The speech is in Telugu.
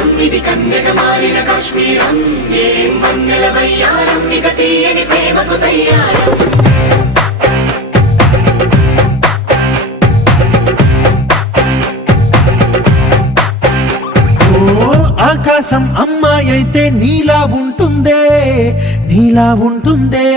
తీరం ఇది కన్యక మారిన కాశ్మీరం ఏం వన్నెల వయ్యారం ఇక తీయని ప్రేమకు తయ్యారం ఆకాశం అమ్మాయి అయితే నీలా ఉంటుందే నీలా ఉంటుందే